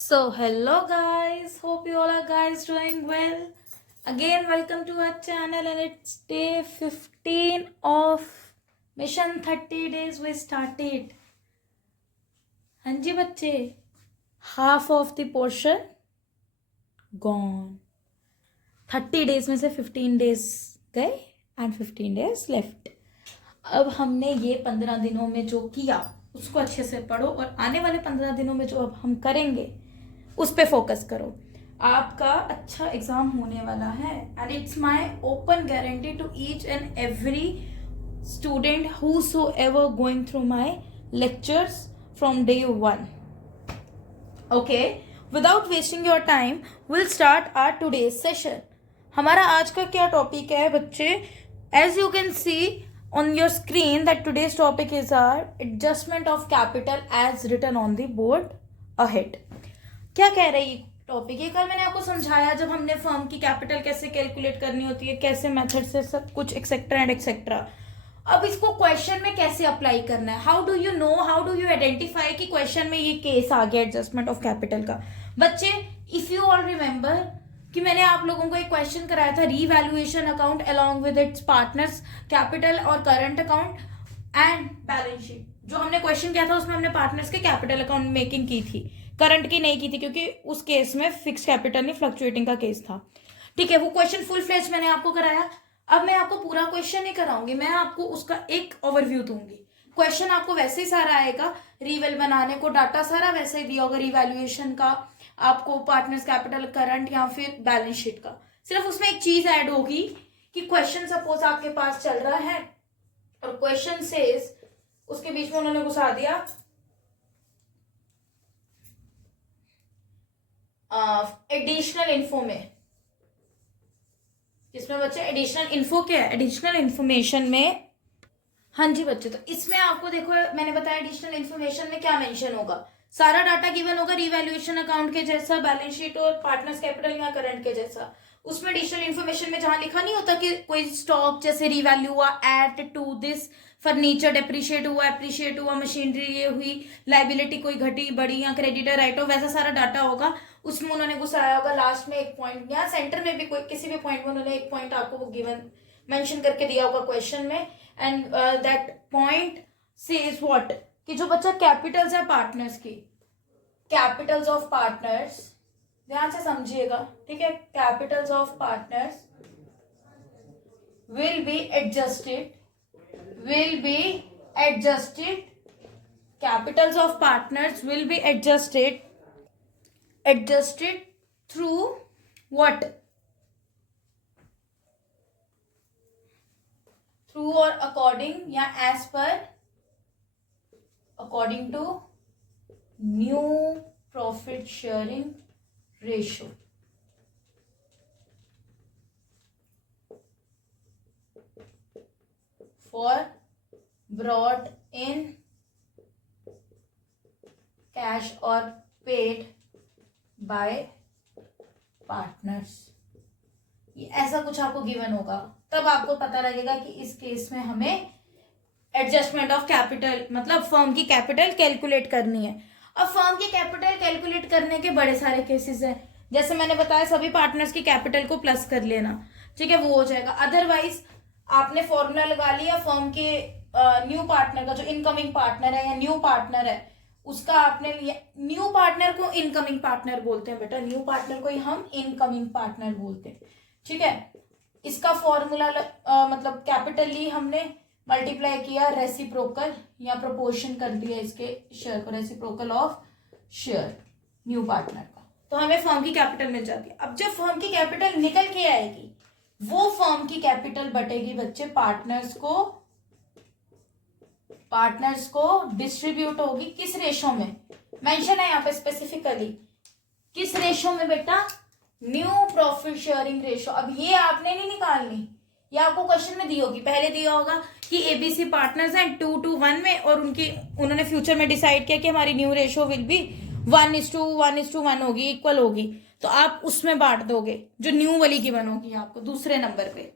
So hello guys, hope you all are guys doing well. Again welcome to our channel and it's day 15 of mission 30 days we started. हाँ जी बच्चे, half of the portion gone. 30 days में से 15 days गए and 15 days left. अब हमने ये 15 दिनों में जो किया उसको अच्छे से पढ़ो और आने वाले 15 दिनों में जो अब हम करेंगे उस पे फोकस करो. आपका अच्छा एग्जाम होने वाला है and it's my open guarantee to each and every student whosoever going through my lectures from day 1. Okay, without wasting your time will start our today's session. हमारा आज का क्या टॉपिक है बच्चे? As you can see on your screen that today's topic is our adjustment of capital as written on the board ahead. क्या कह रही topic? ये कल मैंने आपको समझाया जब हमने फर्म की कैपिटल कैसे कैलकुलेट करनी होती है, कैसे मेथड से सब कुछ एक्सेट्रा एंड एक्सेट्रा. अब इसको क्वेश्चन में कैसे अप्लाई करना है, how do you know, how do you identify कि क्वेश्चन में ये केस आ गया एडजस्टमेंट ऑफ कैपिटल का. बच्चे इफ यू ऑल रिमेंबर कि मैंने आप लोगों को एक क्वेश्चन कराया था, revaluation account along with its partners capital और current account and balance sheet. जो हमने क्वेश्चन किया था उसमें हमने पार्टनर्स के कैपिटल अकाउंट मेकिंग की थी, करंट की नहीं की थी क्योंकि उस केस में फिक्स कैपिटल नहीं फ्लक्चुएटिंग का केस था. ठीक है, वो क्वेश्चन फुल फ्लेज मैंने आपको कराया. अब मैं आपको पूरा क्वेश्चन नहीं कराऊंगी, मैं आपको उसका एक ओवरव्यू दूंगी. क्वेश्चन आपको वैसे ही सारा आएगा, रीवेल बनाने को डाटा सारा वैसे ही दिया होगा, रिवैल्यूएशन का, आपको पार्टनर्स कैपिटल, करंट या फिर बैलेंस शीट का. सिर्फ उसमें एक चीज ऐड होगी कि क्वेश्चन सपोज आपके पास चल रहा है और क्वेश्चन सेज, उसके बीच में उन्होंने घुसा दिया एडिशनल इन्फो में. इसमें बच्चे एडिशनल इन्फो क्या है? एडिशनल इन्फॉर्मेशन में, हाँ जी बच्चे, तो इसमें आपको देखो मैंने बताया एडिशनल इन्फॉर्मेशन में क्या मेंशन होगा. सारा डाटा गिवन होगा रिवैल्यूएशन अकाउंट के जैसा, बैलेंस शीट और पार्टनर्स कैपिटल या करंट के जैसा. उसमें एडिशनल इन्फॉर्मेशन में जहां लिखा नहीं होता कि कोई स्टॉक जैसे रिवैल्यू हुआ, at to this, furniture depreciate हुआ, एप्रिशिएट हुआ, मशीनरी ये हुई, लाइबिलिटी कोई घटी बढ़ी या क्रेडिटर राइट ऑफ, वैसा सारा डाटा होगा. उसमें उन्होंने घुसाया होगा लास्ट में एक पॉइंट, या सेंटर में भी कोई किसी भी पॉइंट में उन्होंने एक पॉइंट आपको वो गिवन मेंशन करके दिया होगा क्वेश्चन में. And that point says what, कि जो बच्चा कैपिटल्स है पार्टनर्स की, कैपिटल्स ऑफ पार्टनर्स, ध्यान से समझिएगा, ठीक है, Capitals of partners will be adjusted, capitals of partners will be adjusted through what? Through or according या as per, according to new profit sharing ratio. For brought in cash or paid by partners. ये ऐसा कुछ आपको given होगा, तब आपको पता लगेगा कि इस केस में हमें एडजस्टमेंट ऑफ कैपिटल मतलब फर्म की कैपिटल कैलकुलेट करनी है. अब फर्म की कैपिटल कैलकुलेट करने के बड़े सारे केसेस हैं, जैसे मैंने बताया सभी पार्टनर्स की कैपिटल को प्लस कर लेना, ठीक है, वो हो जाएगा. अदरवाइज आपने फॉर्मूला लगा लिया फर्म के न्यू पार्टनर का, जो इनकमिंग पार्टनर है या न्यू पार्टनर है उसका आपने लिया. न्यू पार्टनर को इनकमिंग पार्टनर बोलते हैं बेटा, न्यू पार्टनर को ही हम इनकमिंग पार्टनर बोलते हैं, ठीक है. इसका फॉर्मूला मतलब कैपिटल ली हमने, मल्टीप्लाई किया रेसिप्रोकल या प्रोपोर्शन कर दिया इसके शेयर को, reciprocal of share new partner का, तो हमें फर्म की कैपिटल मिल जाती है. अब जब फर्म की कैपिटल निकल के आएगी वो फर्म की कैपिटल बटेगी बच्चे पार्टनर्स को डिस्ट्रीब्यूट होगी किस रेशो में, मेंशन है यहाँ पे स्पेसिफिकली, किस रेशो में बेटा? New profit sharing ratio. अब ये आपने नहीं निकालनी, ये आपको क्वेश्चन में दी होगी, पहले दिया होगा कि एबीसी पार्टनर्स हैं 2:1 में और उन्होंने फ्यूचर में डिसाइड किया कि हमारी न्यू रेशो विल बी 1:1 होगी, इक्वल होगी, तो आप उसमें बांट दोगे जो न्यू वाली गिवन होगी आपको दूसरे नंबर पे.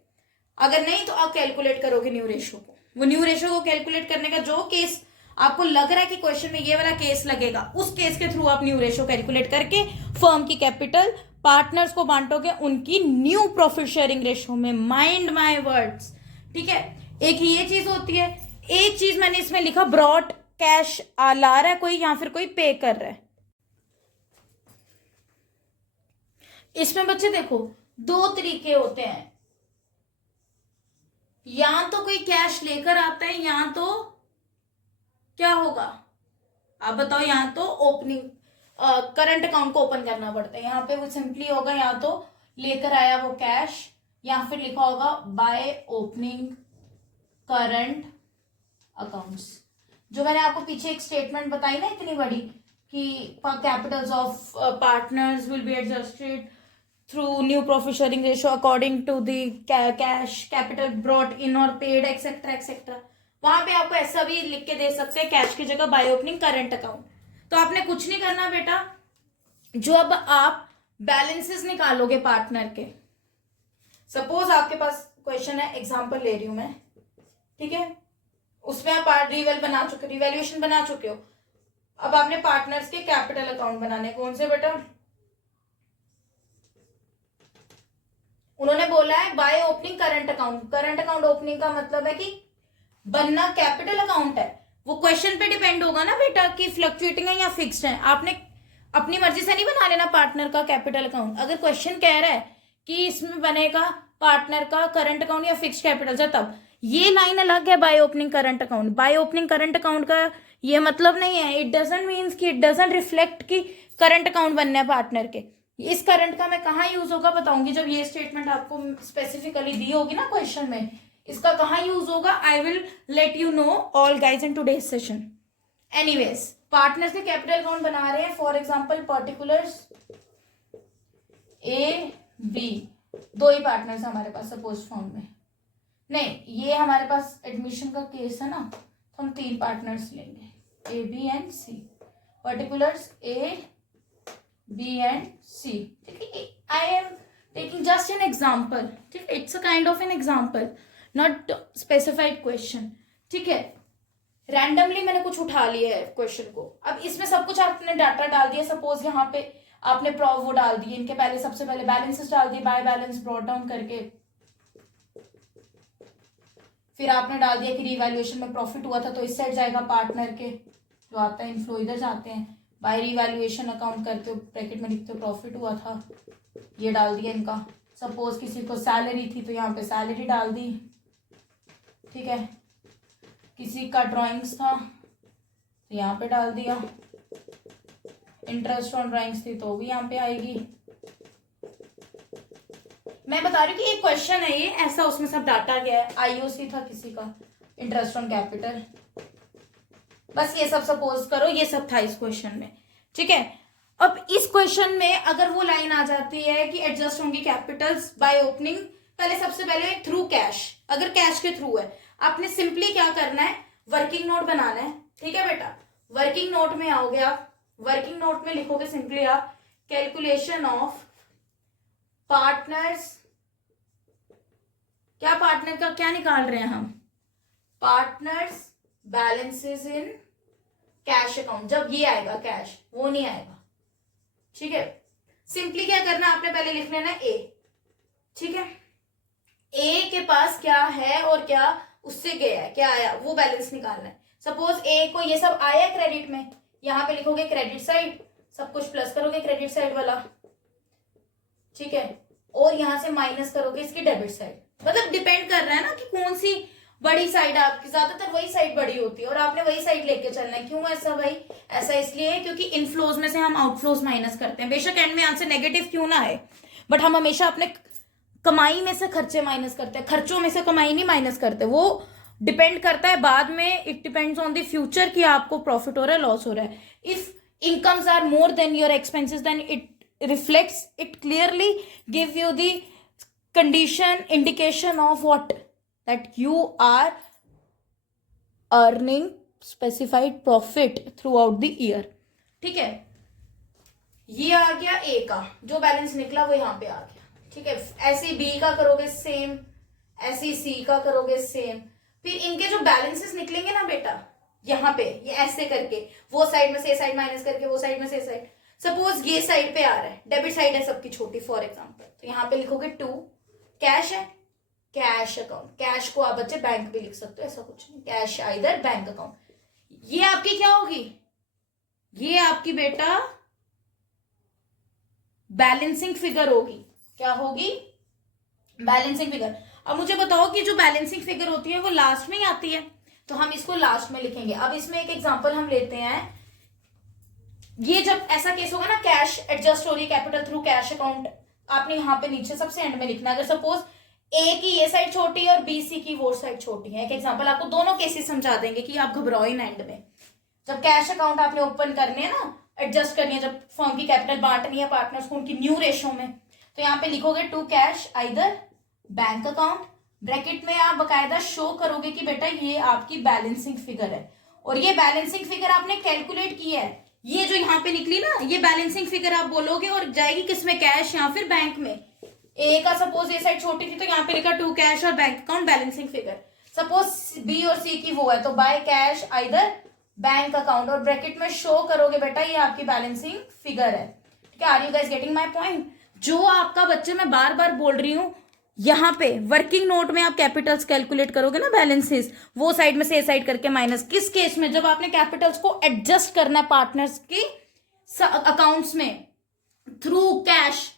अगर नहीं तो आप कैलकुलेट करोगे न्यू रेशो को. वो न्यू रेशो को कैलकुलेट करने का जो केस आपको लग रहा है कि क्वेश्चन में ये वाला केस लगेगा, उस केस के थ्रू आप न्यू रेशो कैलकुलेट करके फर्म की कैपिटल पार्टनर्स को बांटोगे उनकी न्यू प्रॉफिट शेयरिंग रेशो में। माइंड माय वर्ड्स, ठीक है। एक ये चीज होती है, एक चीज मैंने इसमें लिखा ब्रॉड कैश ला रहा है कोई या फिर कोई पे कर रहा है। इसमें बच्चे देखो दो तरीके होते हैं, या तो कोई कैश लेकर आता है या तो क्या होगा आप बताओ, या तो ओपनिंग करंट अकाउंट को ओपन करना पड़ता है। यहाँ पे वो सिंपली होगा या तो लेकर आया वो कैश या फिर लिखा होगा बाय ओपनिंग करंट अकाउंट्स। जो मैंने आपको पीछे एक स्टेटमेंट बताई ना इतनी बड़ी कि capitals of partners will be adjusted through new profit sharing ratio according to the cash capital brought in और पेड एक्सेट्रा एक्सेट्रा। वहां पे आपको ऐसा भी लिख के दे सकते हैं कैश की जगह बाय ओपनिंग करंट अकाउंट। तो आपने कुछ नहीं करना बेटा, जो अब आप बैलेंसेस निकालोगे पार्टनर के, सपोज आपके पास क्वेश्चन है, एग्जांपल ले रही हूं मैं, ठीक है, उसमें आप रिवैल्यूएशन बना चुके हो। अब आपने पार्टनर्स के कैपिटल अकाउंट बनाने, कौन से बेटा, उन्होंने बोला है bye opening current account. Current account opening का मतलब है कि बनना कैपिटल अकाउंट है। वो क्वेश्चन पे डिपेंड होगा ना बेटा कि फ्लक्चुएटिंग है या फिक्स्ड है। आपने अपनी मर्जी से नहीं बना लेना पार्टनर का कैपिटल अकाउंट। अगर क्वेश्चन कह रहा है कि इसमें बनेगा पार्टनर का करंट अकाउंट या फिक्स्ड कैपिटल से, तब ये लाइन अलग है bye opening current account. Bye opening current account का ये मतलब नहीं है, इट डजंट मीन्स कि इट डजंट रिफ्लेक्ट कि करंट अकाउंट बनना है पार्टनर के। इस करंट का मैं कहाँ यूज होगा बताऊंगी, जब ये स्टेटमेंट आपको स्पेसिफिकली दी होगी ना क्वेश्चन में, इसका कहाँ यूज होगा, I will let you know all guys in today's session. Anyways, partners के कैपिटल अकाउंट बना रहे हैं, for example particulars A B, दो ही पार्टनर्स हमारे पास सपोज फॉर्म में, नहीं ये हमारे पास एडमिशन का केस है ना, तो हम तीन पार्टनर्स लेंगे A B and C, particulars A B and C, ठीक है। I am taking just an example, ठीक है, it's a kind of an example, not specified question, ठीक है। रैंडमली मैंने कुछ उठा लिया है क्वेश्चन को। अब इसमें सब कुछ आपने डाटा डाल दिया, सपोज यहाँ पे आपने वो डाल दिए, इनके पहले सबसे पहले बैलेंसेस डाल दिए, बाय बैलेंस ब्रॉट डाउन करके, फिर आपने डाल दिया कि रिवैल्यूएशन में प्रॉफिट हुआ था तो इस साइड जाएगा पार्टनर के, जो आता है इनफ्लो इधर जाते हैं, बाय रिवैल्यूएशन अकाउंट करते हो ब्रैकेट में लिखते हो प्रॉफिट हुआ था, ये डाल दिया इनका। सपोज किसी को सैलरी थी तो यहाँ पे सैलरी डाल दी, ठीक है। किसी का ड्राइंग्स था तो यहाँ पे डाल दिया, इंटरेस्ट ऑन ड्राइंग्स थी तो भी यहाँ पे आएगी। मैं बता रही हूँ कि एक क्वेश्चन है ये ऐसा, उसमें सब डाटा गया है, आईओसी था किसी का, इंटरेस्ट ऑन कैपिटल, बस ये सब सपोज करो ये सब था इस क्वेश्चन में, ठीक है। अब इस क्वेश्चन में अगर वो लाइन आ जाती है कि एडजस्ट होंगी कैपिटल्स बाय ओपनिंग, पहले सबसे पहले थ्रू कैश, अगर कैश के थ्रू है आपने सिंपली क्या करना है, वर्किंग नोट बनाना है, ठीक है बेटा। वर्किंग नोट में आओगे आप, वर्किंग नोट में लिखोगे सिंपली आप कैलकुलेशन ऑफ पार्टनर्स, क्या पार्टनर का क्या निकाल रहे हैं हम, partners balances in cash account. जब ये आएगा कैश, वो नहीं आएगा, ठीक है। सिंपली क्या करना है, आपने पहले लिख लेना ए, ठीक है। ए के पास क्या है और क्या उससे गया है, क्या आया, वो बैलेंस निकालना है। सपोज ए को ये सब आया क्रेडिट में, यहां पे लिखोगे क्रेडिट साइड, सब कुछ प्लस करोगे क्रेडिट साइड वाला, ठीक है, और यहां से माइनस करोगे इसकी डेबिट साइड। मतलब डिपेंड कर रहा है ना कि कौन सी बड़ी साइड आपकी, ज्यादातर वही साइड बड़ी होती है और आपने वही साइड लेके चलना है। क्यों ऐसा भाई, ऐसा इसलिए है क्योंकि इनफ्लोज में से हम आउटफ्लोज माइनस करते हैं। बेशक एंड में आंसर नेगेटिव क्यों ना आए, बट हम हमेशा अपने कमाई में से खर्चे माइनस करते हैं, खर्चों में से कमाई नहीं माइनस करते। वो डिपेंड करता है बाद में, it depends on the future कि आपको प्रॉफिट हो रहा है लॉस हो रहा है। If incomes are more than your expenses then it reflects, it clearly give you the condition indication of what, that you are earning specified profit throughout the year, ठीक है। ये आ गया ए का, जो बैलेंस निकला वो यहाँ पे आ गया, ठीक है। ऐसे बी का करोगे सेम, ऐसे सी का करोगे सेम, फिर इनके जो बैलेंसेस निकलेंगे ना बेटा, यहाँ पे ये ऐसे करके, वो साइड में से साइड माइनस करके वो साइड में से साइड, सपोज ये साइड पे आ रहा है, डेबिट साइड है सबकी छोटी फॉर एग्जांपल, तो यहाँ पे लिखोगे 2, कैश है, कैश अकाउंट, कैश को आप बच्चे बैंक भी लिख सकते हो, ऐसा कुछ नहीं, कैश आइदर बैंक अकाउंट। ये आपकी क्या होगी, ये आपकी बेटा बैलेंसिंग फिगर होगी। क्या होगी, बैलेंसिंग फिगर। अब मुझे बताओ कि जो बैलेंसिंग फिगर होती है वो लास्ट में ही आती है, तो हम इसको लास्ट में लिखेंगे। अब इसमें एक एग्जांपल हम लेते हैं, ये जब ऐसा केस होगा ना, कैश एडजस्ट हो रही है कैपिटल थ्रू कैश अकाउंट, आपने यहाँ पे नीचे सबसे एंड में लिखना है। अगर सपोज ए की ये साइड छोटी है और बी सी की वो साइड छोटी है, एक एग्जांपल आपको दोनों केसेस समझा देंगे कि आप घबराओ ही ना। एंड में जब कैश अकाउंट आपने ओपन करने है ना, एडजस्ट करनी है, जब फर्म की कैपिटल बांटनी है पार्टनर्स को उनकी न्यू रेशो में, तो यहाँ पे लिखोगे 2 cash either bank account, bracket में आप बकायदा शो करोगे कि बेटा ये आपकी बैलेंसिंग फिगर है, और ये बैलेंसिंग फिगर आपने कैलकुलेट की है, ये जो यहाँ पे निकली ना, ये बैलेंसिंग फिगर आप बोलोगे और जाएगी किसमें, कैश या फिर बैंक में। ए का सपोज ये साइड छोटी थी तो यहाँ पे लिखा 2 कैश और bank account balancing figure. Suppose B और सी की वो है, तो by cash either bank account, और ब्रैकेट में शो करोगे बेटा ये आपकी बैलेंसिंग फिगर है। ठीक है, are you guys getting my point? जो आपका बच्चे मैं बार बार बोल रही हूँ, यहाँ पे वर्किंग नोट में आप कैपिटल्स कैलकुलेट करोगे ना, बैलेंसेस, वो साइड में से ए साइड करके माइनस, किस केस में, जब आपने कैपिटल्स को एडजस्ट करना है पार्टनर्स की अकाउंट्स में थ्रू कैश,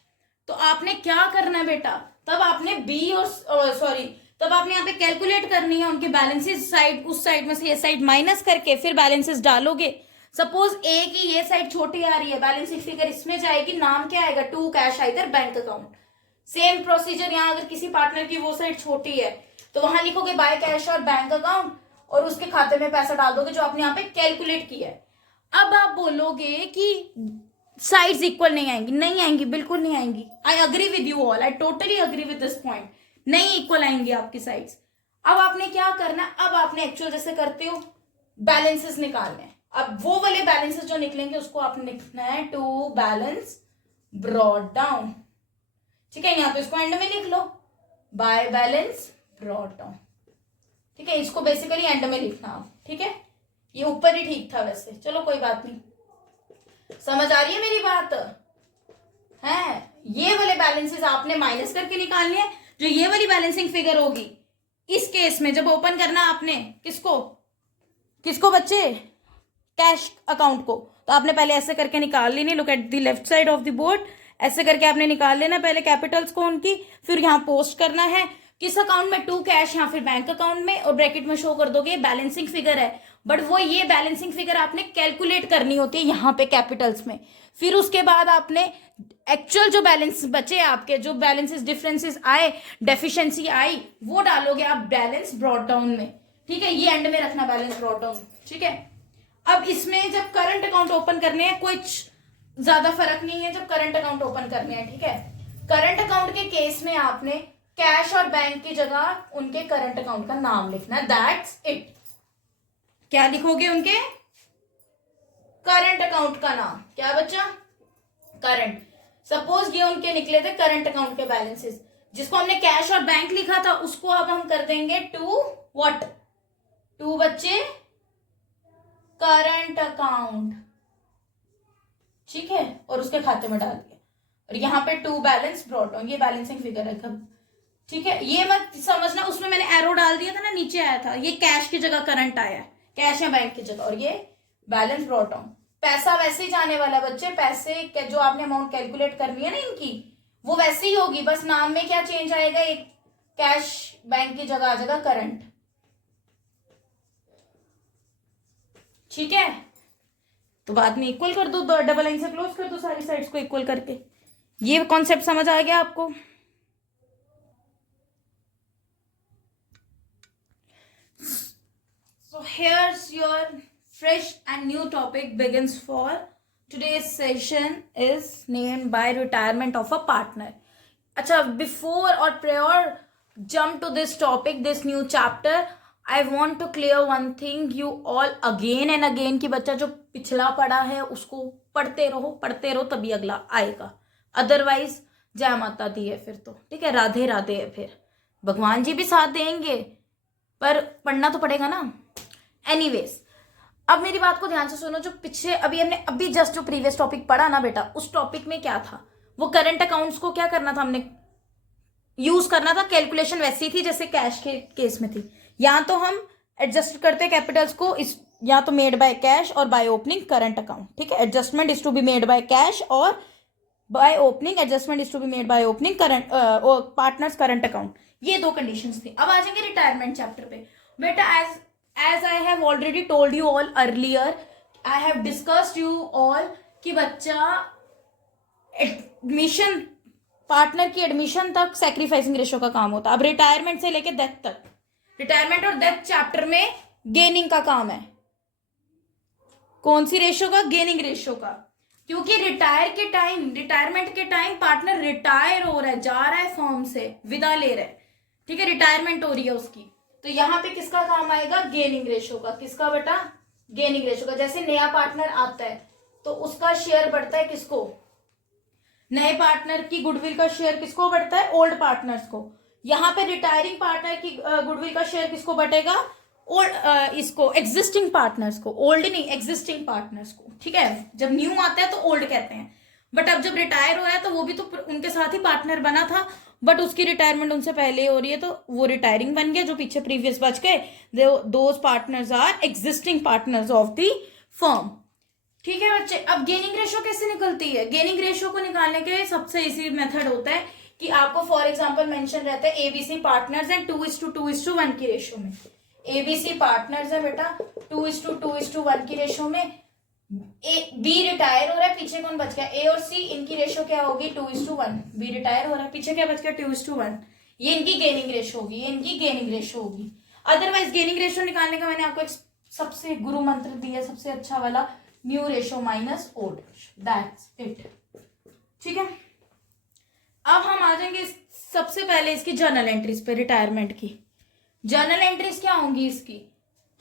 तो आपने क्या करना है बेटा, तब आपने बी और तब आपने यहाँ पे कैलकुलेट करनी है उनके बैलेंसेस, साइड उस साइड में से ये साइड माइनस करके फिर बैलेंसेस डालोगे। सपोज ए की ये साइड छोटी आ रही है, बैलेंसिंग फिगर इसमें जाएगी, नाम क्या आएगा, 2 cash either bank account. Same procedure यहाँ, अगर किसी पार्टनर की वो साइड छोटी है तो वहां लिखोगे बाय कैश और बैंक अकाउंट, और उसके खाते में पैसा डाल दोगे जो आपने यहाँ पे कैलकुलेट किया है। अब आप बोलोगे कि साइड्स इक्वल नहीं आएंगी, नहीं आएंगी, बिल्कुल नहीं आएंगी। I agree with you all, I totally agree with this point, नहीं इक्वल आएंगी आपकी साइड्स। अब आपने क्या करना, अब आपने एक्चुअल जैसे करते हो बैलेंसेस निकालने हैं। अब वो वाले बैलेंसेस जो निकलेंगे उसको आपने लिखना है 2 बैलेंस ब्रॉट डाउन। ठीक है, यहाँ पे इसको एंड में लिख लो, बाय बैलेंस ब्रॉट डाउन। ठीक है, इसको बेसिकली एंड में लिखना आप। ठीक है, ये ऊपर ही ठीक था वैसे, चलो कोई बात नहीं, समझ आ रही है मेरी बात है। ये वाले बैलेंसेस आपने माइनस करके निकालने हैं, जो ये वाली बैलेंसिंग फिगर होगी इस केस में जब ओपन करना आपने किसको किसको बच्चे, कैश अकाउंट को, तो आपने पहले ऐसे करके निकाल लेनी, look at the left side of the board, ऐसे करके आपने निकाल लेना पहले कैपिटल्स को उनकी, फिर यहाँ पोस्ट करना है किस अकाउंट में, 2 कैश या फिर बैंक अकाउंट में, और ब्रैकेट में शो कर दोगे बैलेंसिंग फिगर है। बट वो ये बैलेंसिंग फिगर आपने कैलकुलेट करनी होती है यहाँ पे कैपिटल्स में, फिर उसके बाद आपने एक्चुअल जो बैलेंस बचे आपके, जो बैलेंसेस डिफरेंसेस आए, डेफिशिएंसी आई, वो डालोगे आप बैलेंस ब्रॉट डाउन में। ठीक है, ये एंड में रखना बैलेंस ब्रॉट डाउन। ठीक है, अब इसमें जब करंट अकाउंट ओपन करने हैं कुछ ज्यादा फर्क नहीं है, जब करंट अकाउंट ओपन करने हैं। ठीक है, करंट अकाउंट के केस में आपने कैश और बैंक की जगह उनके करंट अकाउंट का नाम लिखना है, दैट्स इट। क्या लिखोगे, उनके करंट अकाउंट का नाम, क्या बच्चा, करंट। सपोज ये उनके निकले थे करंट अकाउंट के बैलेंसेस, जिसको हमने कैश और बैंक लिखा था उसको अब हम कर देंगे 2 व्हाट, 2 बच्चे करंट अकाउंट। ठीक है, और उसके खाते में डाल दिया, और यहाँ पे 2 बैलेंस ब्रॉट ऑन, ये बैलेंसिंग फिगर है कब। ठीक है, ये मत समझना उसमें मैंने एरो डाल दिया था ना, नीचे आया था, ये कैश की जगह करंट आया है, कैश या बैंक की जगह, और ये बैलेंस ब्रॉट ऑन। पैसा वैसे ही जाने वाला बच्चे, पैसे जो आपने अमाउंट कैलकुलेट करनी है ना इनकी, वो वैसे ही होगी, बस नाम में क्या चेंज आएगा, एक कैश बैंक की जगह आ जाएगा करंट। ठीक है, तो बाद में इक्वल कर दो, डबल लाइन से क्लोज कर दो सारी साइड्स को इक्वल करके। ये कॉन्सेप्ट समझ आ गया आपको? So here's your fresh and new topic begins for today's session is named by retirement of a partner. अच्छा, before or prior jump to this topic, this new chapter, I want to clear one thing you all again and again कि बच्चा जो पिछला पढ़ा है उसको पढ़ते रहो तभी अगला आएगा, अदरवाइज जय माता दी है फिर तो। ठीक है, राधे राधे है, फिर भगवान जी भी साथ देंगे पर पढ़ना तो पड़ेगा ना। एनीवेज, अब मेरी बात को ध्यान से सुनो, जो पीछे अभी हमने अभी जस्ट जो प्रीवियस टॉपिक पढ़ा ना बेटा, उस टॉपिक में क्या था, वो करंट अकाउंट्स को क्या करना था, हमने यूज करना था, कैलकुलेशन वैसी थी जैसे कैश के केस में थी। या तो हम एडजस्ट करते कैपिटल्स को, इस या तो मेड बाय कैश और बाय ओपनिंग करंट अकाउंट, ठीक है। Adjustment is to be made by cash और by opening, adjustment is to be made by opening current partners current account. ये दो कंडीशंस थी। अब आ जाएंगे रिटायरमेंट चैप्टर पे। बेटा as I have already told you all earlier, I have discussed you all कि बच्चा एडमिशन, पार्टनर की एडमिशन तक सैक्रिफाइसिंग रेशो का काम होता है। अब रिटायरमेंट से लेके डेथ तक, रिटायरमेंट और डेथ चैप्टर में गेनिंग का काम है। कौन सी रेशो का? गेनिंग रेशो का। क्योंकि रिटायरमेंट के टाइम पार्टनर रिटायर हो रहा है, जा रहा है फर्म से, विदा ले रहा है, ठीक है, रिटायरमेंट हो रही है उसकी, तो यहां पे किसका काम आएगा? गेनिंग रेशो का। किसका बेटा? गेनिंग रेशो का। जैसे नया पार्टनर आता है तो उसका शेयर बढ़ता है किसको? नए पार्टनर की गुडविल का शेयर किसको बढ़ता है? ओल्ड पार्टनर्स को। यहां पे रिटायरिंग पार्टनर की गुडविल का शेयर किसको बढ़ेगा? ओल्ड इसको एग्जिस्टिंग पार्टनर्स को। ओल्ड नहीं, एग्जिस्टिंग पार्टनर्स को, ठीक है। जब न्यू आता है तो ओल्ड कहते हैं, बट अब जब रिटायर हुआ है तो वो भी तो उनके साथ ही पार्टनर बना था, बट उसकी रिटायरमेंट उनसे पहले ही हो रही है तो वो रिटायरिंग बन गया, जो पीछे प्रीवियस बच गए, those partners are existing partners of the firm, ठीक है बच्चे। अब गेनिंग रेशो कैसे निकलती है? गेनिंग रेशो को निकालने के लिए सबसे इजी मेथड होता है कि आपको फॉर एग्जांपल मेंशन रहता है एबीसी पार्टनर्स एंड 2:2:1 की रेशो में। एबीसी पार्टनर्स है बेटा 2:2:1 की रेशो में। बी रिटायर हो रहा है, पीछे कौन बच गया? ए और सी, इनकी रेशो क्या होगी? 2:1। बी रिटायर हो रहा है, पीछे क्या बच गया? 2:1। ये इनकी गेनिंग रेशो होगी, ये इनकी गेनिंग रेशो होगी। अदरवाइज गेनिंग रेशो निकालने का मैंने आपको एक सबसे गुरु मंत्र दिया, सबसे अच्छा वाला, new ratio minus old ratio, that's it, ठीक है। अब हम आ जाएंगे सबसे पहले इसकी जर्नल एंट्रीज पे, रिटायरमेंट की। जर्नल एंट्रीज क्या होंगी इसकी?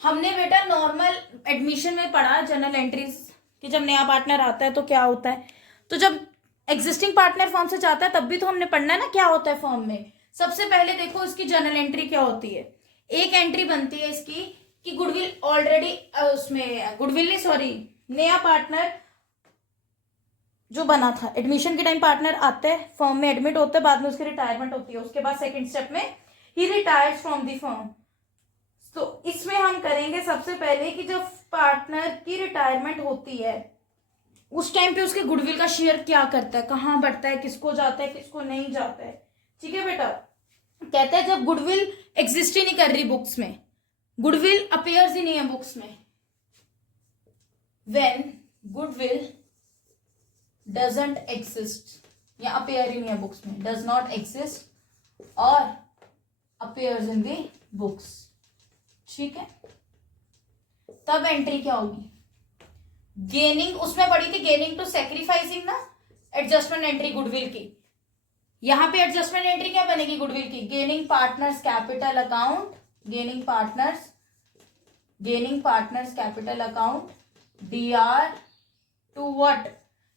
हमने बेटा नॉर्मल एडमिशन में पढ़ा जर्नल एंट्रीज कि जब नया पार्टनर आता है तो क्या होता है, तो जब एग्जिस्टिंग पार्टनर फर्म से जाता है तब भी तो हमने पढ़ना है ना क्या होता है फर्म में। सबसे पहले देखो इसकी जर्नल एंट्री क्या होती है। एक एंट्री बनती है इसकी कि गुडविल ऑलरेडी उसमें, गुडविल नहीं सॉरी, नया पार्टनर जो बना था एडमिशन के टाइम, पार्टनर आता है फर्म में, एडमिट होता है, बाद में उसकी रिटायरमेंट होती है, उसके बाद सेकंड स्टेप में ही रिटायर्स फ्रॉम द फर्म। तो इसमें हम करेंगे सबसे पहले कि जब पार्टनर की रिटायरमेंट होती है उस टाइम पे उसके गुडविल का शेयर क्या करता है, कहाँ बढ़ता है, किसको जाता है, किसको नहीं जाता है, ठीक है बेटा। कहते हैं जब गुडविल एग्जिस्ट ही नहीं कर रही बुक्स में, गुडविल अपीयर्स ही नहीं है बुक्स में, व्हेन गुडविल डजंट एग्जिस्ट, या अपीयर ही नहीं है बुक्स में, डज नॉट एग्जिस्ट और अपीयर्स इन दी बुक्स, ठीक है। तब एंट्री क्या होगी? गेनिंग, उसमें पढ़ी थी गेनिंग टू सैक्रिफाइसिंग ना, एडजस्टमेंट एंट्री गुडविल की। यहां पे एडजस्टमेंट एंट्री क्या बनेगी गुडविल की? Gaining partners capital account, gaining partners capital account DR to what?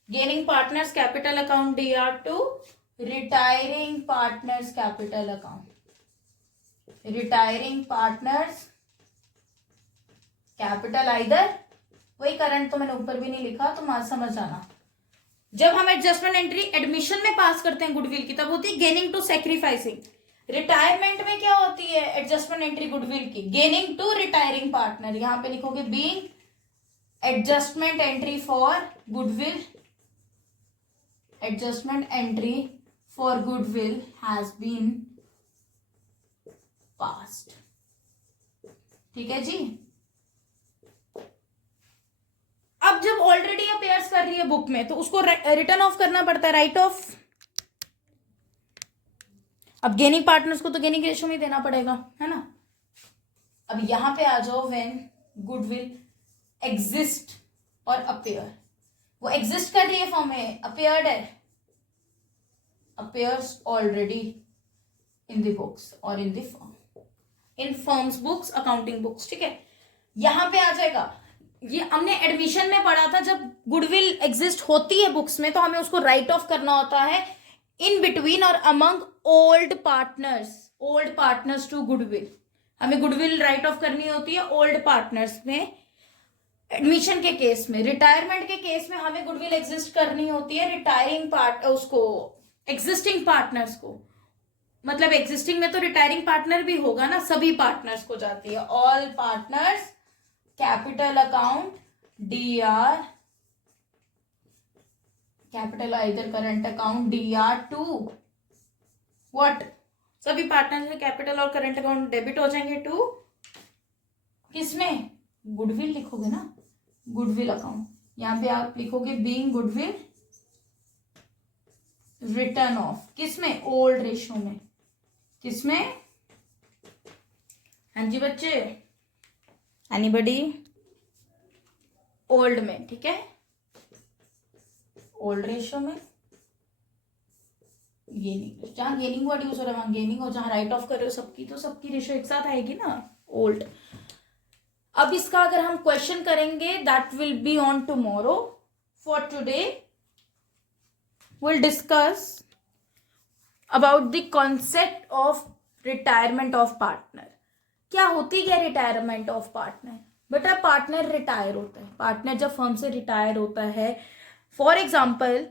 Gaining partners capital account DR to retiring partners capital account, retiring partners capital either, वही current तो मैंने ऊपर भी नहीं लिखा तो मान समझ जाना। जब हम एडजस्टमेंट एंट्री एडमिशन में पास करते हैं गुडविल की तब होती है गेनिंग टू सैक्रिफाइसिंग। रिटायरमेंट में क्या होती है एडजस्टमेंट एंट्री गुडविल की? Gaining to retiring partner. यहां पे लिखोगे being adjustment entry for goodwill, adjustment entry for goodwill has been passed, ठीक है जी। अब जब ऑलरेडी अपीयर्स कर रही है बुक में तो उसको रिटर्न ऑफ करना पड़ता है, राइट ऑफ। अब गेनिंग पार्टनर्स को तो गेनिंग रेशो में देना पड़ेगा, है ना। अब यहां पे आ जाओ, व्हेन गुडविल एग्जिस्ट और अपीयर, वो एग्जिस्ट कर रही है फॉर्म में, अपीयर्ड है, appears already in the books और in the form, in firms books, accounting books, ठीक है। यहां पे आ जाएगा, ये हमने एडमिशन में पढ़ा था, जब गुडविल एग्जिस्ट होती है बुक्स में तो हमें उसको राइट ऑफ करना होता है इन बिटवीन और among old partners to goodwill. हमें गुडविल राइट ऑफ करनी होती है ओल्ड पार्टनर्स में, एडमिशन के केस में, रिटायरमेंट के केस में हमें गुडविल एग्जिस्ट करनी होती है रिटायरिंग पार्ट उसको, एग्जिस्टिंग पार्टनर्स को, मतलब एग्जिस्टिंग में तो रिटायरिंग पार्टनर भी होगा ना, सभी पार्टनर्स को जाती है, all partners capital account DR, capital either current account DR to what, सभी पार्टनर्स में कैपिटल और करंट अकाउंट डेबिट हो जाएंगे टू किसमें, गुडविल लिखोगे ना, गुडविल अकाउंट, यहां पे आप लिखोगे बीइंग गुडविल रिटर्न ऑफ, किसमें, ओल्ड रेशो में, किसमें, हाँ जी बच्चे, एनीबडी, ओल्ड में, ठीक है, ओल्ड रेशो में, गेनिंग, जहां गेनिंग वर्ड यूज हो रहा है वहां गेनिंग, और जहां राइट ऑफ कर रहे हो सबकी, तो सबकी रेशो एक साथ आएगी ना, ओल्ड। अब इसका अगर हम क्वेश्चन करेंगे that will be on tomorrow, for today will discuss about the concept of retirement of partner. क्या होती है रिटायरमेंट ऑफ पार्टनर? बेटा पार्टनर रिटायर होता है, पार्टनर जब फर्म से रिटायर होता है, फॉर एग्जाम्पल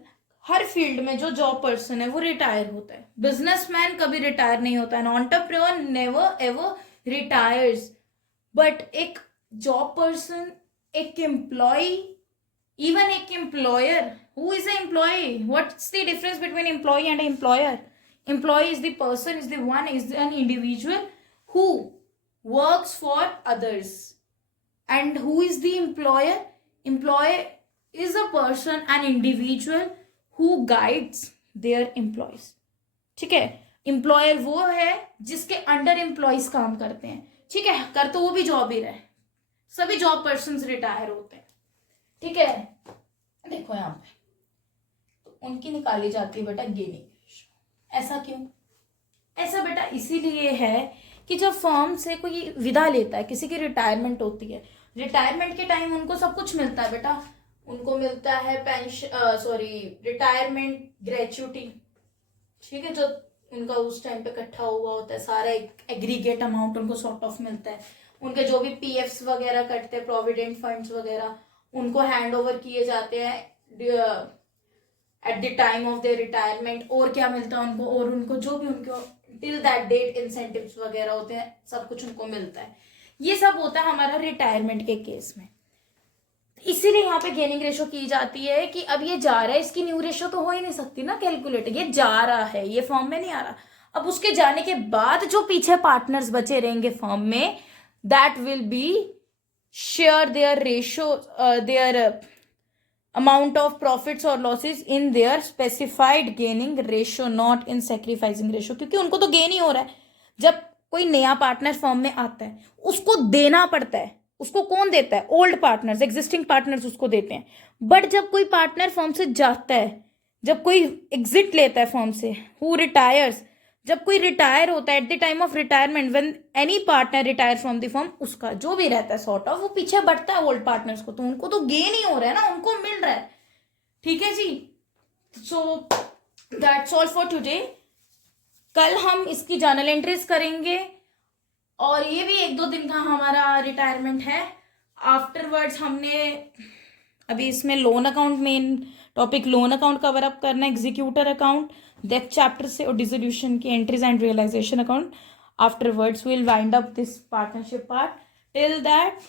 हर फील्ड में जो जॉब पर्सन है वो रिटायर होता है, बिजनेसमैन कभी रिटायर नहीं होता है, entrepreneur never ever retires, but एक जॉब पर्सन, एक एम्प्लॉय, इवन एक employer, who is a employee, what's the difference between employee and employer? Employee is the person, is the one, is an individual who works for others. And who is the employer? Employer is a person, an individual who guides their employees. ठीक है, employer वो है जिसके under employees काम करते हैं, ठीक है, कर तो वो भी जॉब ही रहे, सभी जॉब पर्सन रिटायर होते हैं, ठीक है। देखो यहाँ पे तो उनकी निकाली जाती है बेटा गेनिंग, ऐसा क्यों? ऐसा बेटा इसीलिए है कि जब फर्म से कोई विदा लेता है, किसी की रिटायरमेंट होती है, रिटायरमेंट के टाइम उनको सब कुछ मिलता है बेटा, उनको मिलता है पेंशन, सॉरी रिटायरमेंट ग्रेच्युटी, ठीक है, जो उनका उस टाइम पे इकट्ठा हुआ होता है सारा एग्रीगेट अमाउंट उनको सॉर्ट ऑफ मिलता है, उनके जो भी PFs वगैरह कटते हैं, प्रोविडेंट फंड्स वगैरह उनको हैंड ओवर किए जाते हैं at the time of their retirement, और क्या मिलता है उनको, और उनको जो भी उनको टिल दैट डेट इंसेंटिव्स वगैरह होते हैं, सब कुछ उनको मिलता है, ये सब होता है हमारा रिटायरमेंट के केस में। इसीलिए यहाँ पे गेनिंग रेशो की जाती है कि अब ये जा रहा है, इसकी न्यू रेशो तो हो ही नहीं सकती ना कैलकुलेट, ये जा रहा है, ये फॉर्म में नहीं आ रहा, अब उसके जाने के बाद जो पीछे पार्टनर्स बचे रहेंगे फॉर्म में, that will be share their ratio, their amount of profits or losses in their specified gaining ratio, not in sacrificing ratio, क्योंकि उनको तो गेन ही हो रहा है, जब कोई नया पार्टनर फर्म में आता है उसको देना पड़ता है, उसको कौन देता है? ओल्ड पार्टनर्स, एग्जिस्टिंग पार्टनर्स उसको देते हैं, बट जब कोई पार्टनर फर्म से जाता है, जब कोई एग्जिट लेता है फर्म से, हु रिटायर्स, जब कोई रिटायर होता है, at the time of retirement when any partner retire from the firm, उसका जो भी रहता है सॉर्ट ऑफ वो पीछे बढ़ता है ओल्ड पार्टनर्स को, तो उनको तो गेन ही हो रहा है ना, उनको मिल रहा है, ठीक है जी। So that's all for today. कल हम इसकी जर्नल एंट्रीज करेंगे, और ये भी 1-2 दिन का हमारा रिटायरमेंट है। आफ्टरवर्ड्स हमने अभी इसमें loan account, main topic loan account cover up करना है, एग्जीक्यूटर अकाउंट, डेथ चैप्टर से और डिसोल्यूशन की entries and realisation account. Afterwards will wind up this partnership part. Till that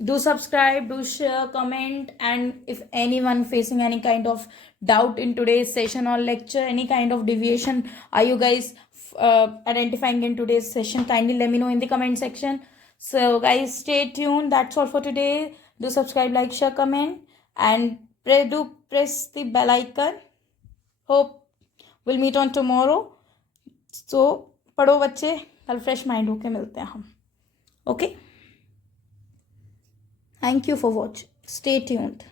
do subscribe, do share, comment, and if anyone facing any kind of doubt in today's session or lecture, any kind of deviation are you guys identifying in today's session, kindly let me know in the comment section. So guys, stay tuned. That's all for today. Do subscribe, like, share, comment, and do press the bell icon. Hope we'll meet on tomorrow. So पढ़ो बच्चे, कल fresh mind होके मिलते हैं हम, okay? Thank you for watching. Stay tuned.